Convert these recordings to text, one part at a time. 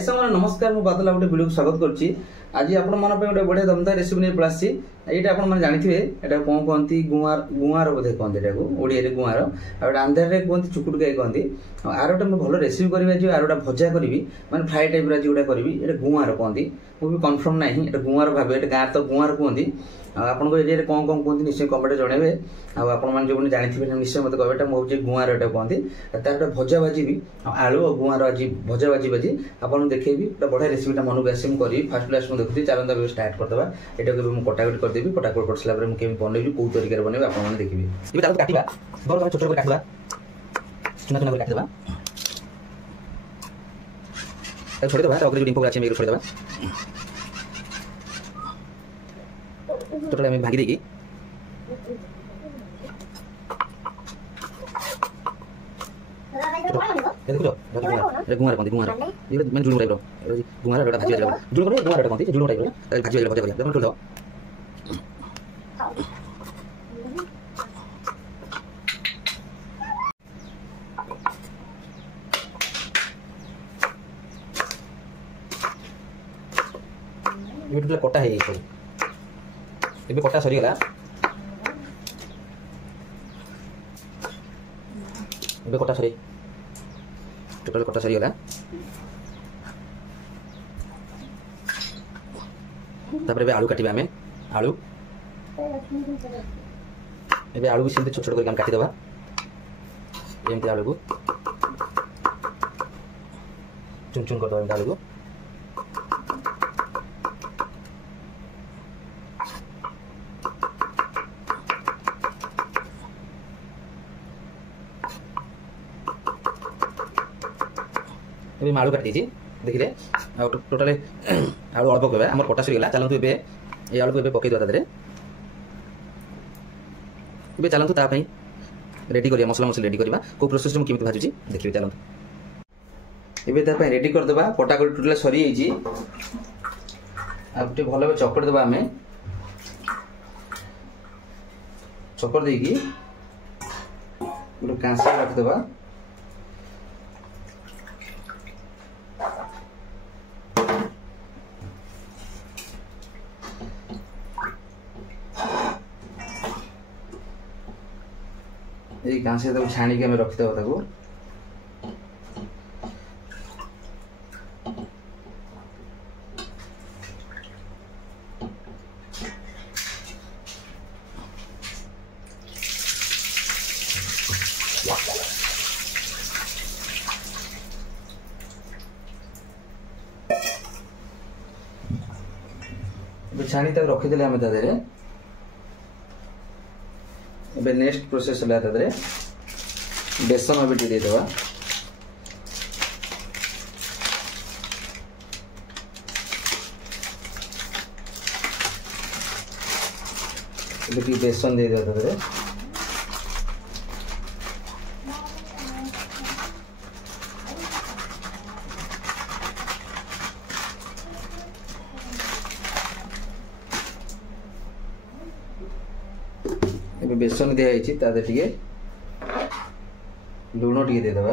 भाई साहब नमस्कार मु बादल गोटे वीडियो को स्वागत करुच्ची आज आपण मन गोटे बढ़िया दमदार रेसिपी नहीं पलासी यहाँ आपने जानते हैं कौन कहती गुआर गुआर बोधे कहते ओडिया गुआर आंध्र में कहते चुकुटुकाई कहती आर गोटे भल रेसिपी करी आज आर गोटे भजा करी मैंने फ्राए टाइप आज गोटा करी गुआर कहती मुझे कन्फर्म ना गुआर भावे गाँव तो गुआर कहती आपको एरिया कौन कौन कहते निश्चय कमेंट जनइबे आपने जो जानते निश्चय मत कहे मुझे गुआर कहते तार गोटे भजा भाजी भी आलू और गुआर आज भजा भाजी बाजी आपको देखेबी बढ़िया रेसिपीटा मन को आस करी फास्ट लास्ट मुझे देखती चलता स्टार्ट करदे यहाँ को कटाकटी करदेवी कटाकट कर सारा मुझे बनैबी कौ तरीके बनैबी आपने देखिए काटा छोट छोट काटवा चुना चुना काटिदेवा छोड़देवा डिंपो अच्छे छोड़देवा टोटल आम भागी देगी गुआर कहते गुआर मैंने जुड़ टाइप गुआर भाजी जुड़ गुआर कहते जुड़ टाइप भाजी भजा भजा खोल दो कटा है ये कटा सरीगला कटा सरी टोटल कटा सरीगला तापर आलू काटिबा आमे आलू ए आलू भी सेमती छोट छोट करके काटिदेवा एमती आलू को चुन चुन करदेवा आलू को ये आलू काटी देखिले टोटाल आलू अल्प कहवा आम कटा सरीगला चलतु ये आलू को पकईदेवा तादेह चलतु तापाई रेडी करिया मसला मसला रेडी करवा को प्रोसेस में केमती भाजुची देखिए चलतु ये रेडी करदेवा कटाकटी टोटाल सरी गोटे भल भाव चकड़ देवा आम चकड़ देकी गोटे कांसा रखिदेवा ये कांसे तक छाणिक आम रखिदेव ताको छाणी तक रखीदे आम तादेह ଏବେ नेक्स्ट प्रोसेस है तादरे बेसन अभी देदेवा बेसन देदेवा तादरे बेसन दिखाई तादे टिके लुण टिके देदेवा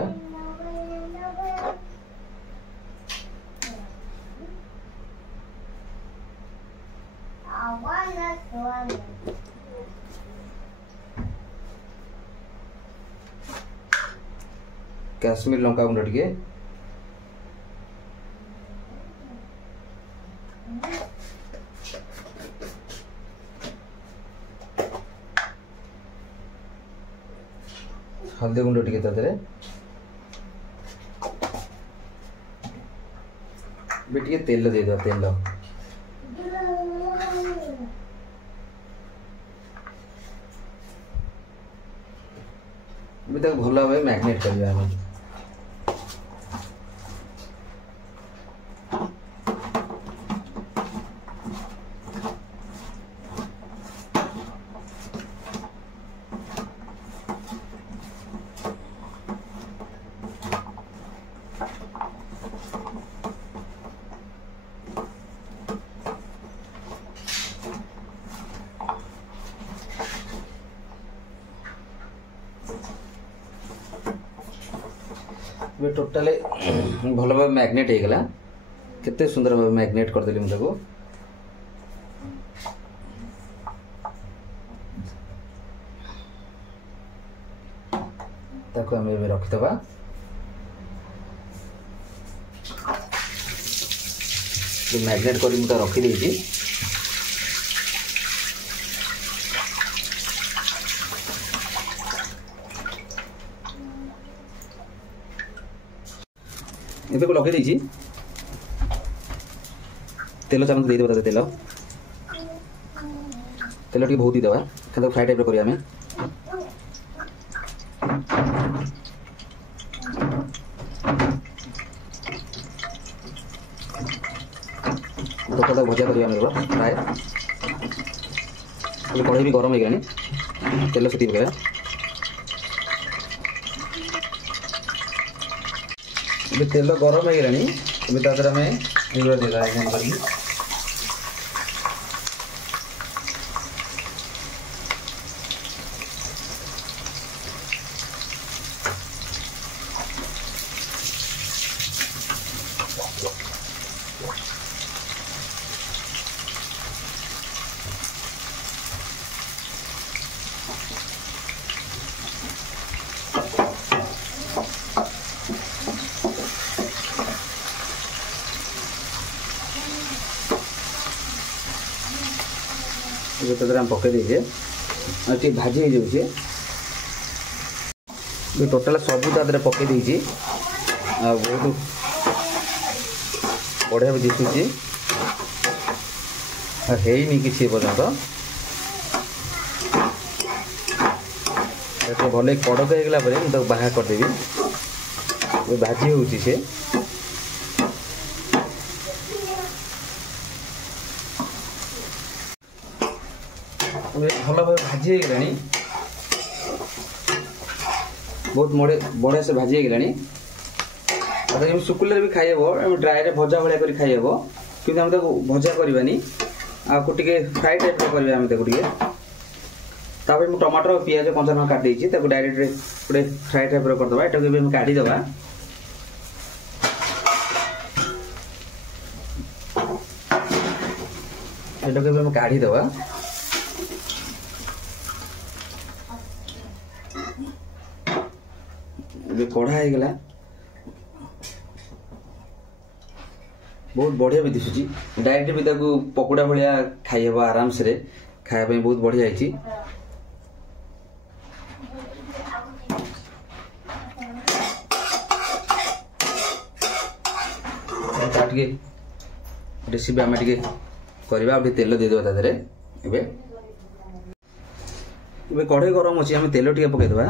काश्मीर लंका गुंड टिके हल्दी गुंड टिके तादेह टिके तेल देदेवा तेल भल भाव मैग्नेट करवा टोटाल भल भाव मैग्नेट हो गला केते सुंदर भाव मैग्नेट कर देली मुझे ताको हम ए रखि दबा जो मैग्नेट कर मुझे रखी देछि ଏବେ को लगे देछि तेल चामच दे देबा तेल तेल टी बहुत ही देबा खाली फ्राई टाइप करिया हमें तो कदा भजा करिया हमें फ्राई कढ़ाई भी गरम हो गया तेल सेटी पकड़ा तेल गरम हो गलानी तादर आम एगुड़ा देगा एकदम करी हम पकई दीजिए भाजी हो जाए टोटाल सबू तादे पकई देजी बहुत बढ़िया भी दिशुची है कि पर्यटन भले कड़क होगला मुझे बाहर करदेवी भाजी होची से भल भाव भाजी हो गलानी बहुत बढ़िया से भाजी हो गलानी सुकुले भी खाई हम ड्राई रे भजा भाया कर खाई हम कि आम भजा करवानी आपको फ्राई टाइप करवा तापर मुझे टमाटर और पियाज कंचा लंका काट देछि डायरेक्ट गोटे फ्राई टाइप करदे यहाँ काढ़ीदे यहाँ काढ़ीदे कढ़ा हो गला बहुत बढ़िया भी दिशुची डायरेक्ट भी ताकू पकोड़ा भाया खाई हम आराम से खाया बहुत बढ़िया है रेसिपी आम करवा तेल देदेव तादे कढ़ई गरम अच्छी आम तेल टे पकईदे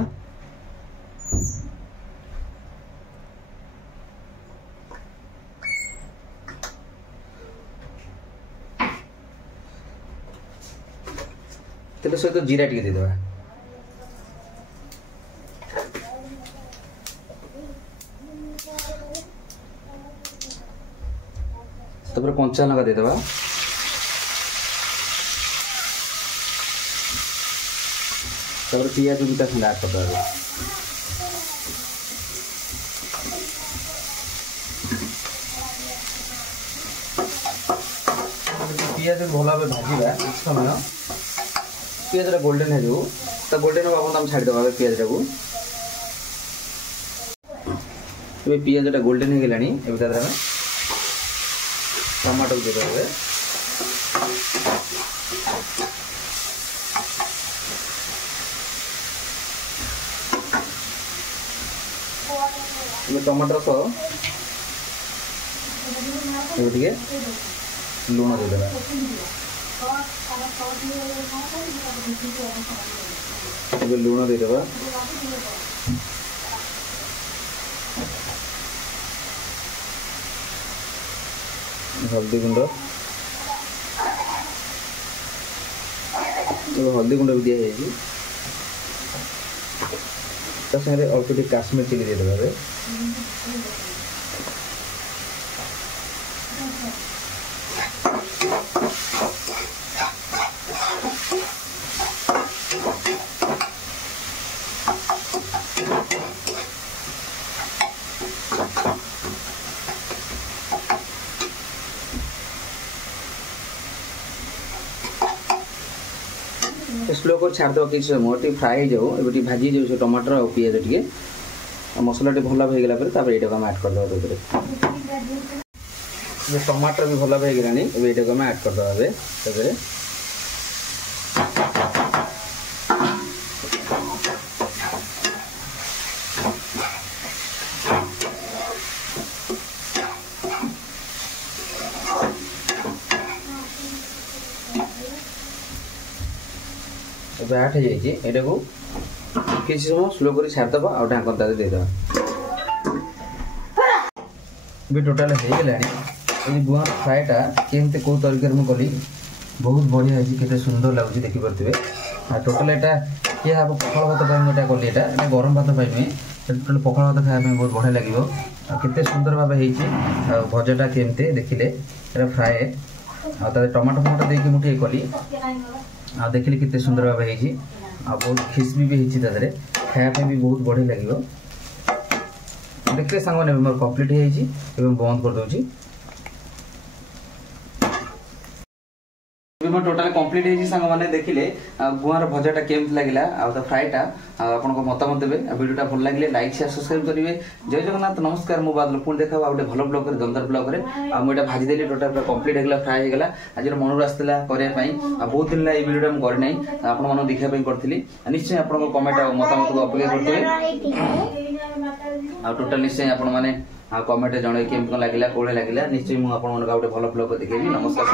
तेल सहित जीरा टी देदेव तापर कंचा लंका देदेव तापर पियाज भी संगे ऐड करदे पियाज भल भाव भाजवा कुछ समय पियाज गोल्डन हो तो गोल्डन बाबू आम छाड़ीदे पियाज टाक पियाज गोल्डन हो गला टमाटो देदेवे टमाटर सह लुण देदेवा लुण देदेवा हल्दी गुंड हल्दी गुंड भी दिखाई सारे अल्प टे काश्मीर चिली देदेवे स्लो कर छाड़ कि समय टी फ्राए जाऊ ए भाजी जाऊ से टमाटर और पियाज टे मसला टे भल होगा पर ये आम ऐड करदे टमाटर भी भल होगा ये आम ऐड करदे ऐड हो जाइए को किसी समय स्लो कर छाड़द आ ढांकन तार देदेव भी टोटाल हो गला गुआर फ्राएटा केमती कौ तरीके मुझे कली बहुत बढ़िया है सुंदर लगुच देखिपे टोटाल यहाँ किए हम पखाड़ भात पर कली यहाँ गरम भात पर टोटाल पखाड़ भात खाया बहुत बढ़िया लगे केते सुंदर भाव हो भजाटा केमती देखिले फ्राए आ टमाटो फमाटो देकी मुझे कली आ देखिले कितने सुंदर भाव हो बहुत खिस्मी भी होती खायापी भी बहुत बढ़िया लगे देखते सांग मैंने मोर कम्प्लीट हो बंद कर दूसरी टोटाल कम्प्लीट हो सांग मैंने देखिले गुआर भजाटा केमती लगे आ फ्राएटा आपन मतामत देवे वीडियोटा भल लगे लाइक शेयर सब्सक्राइब करेंगे। जय जगन्नाथ नमस्कार मो बादल पुणी देखा गोटे भल ब्लॉग दमदार ब्लॉग मुझे भाजीदेली टोटाल पूरा कम्प्लीट होगा फ्राए होगा आज मनरू आसाला करने बहुत दिन ये वीडियो मुझे करना आपको देखापी करी निश्चय आप कमेंट मतामत को अपेक्षा करते टोटाल निश्चय आपने कमेंट जन केमती लगे कौन लगे निश्चय मुझे गोटे भल ब्लॉग देखेबी। नमस्कार।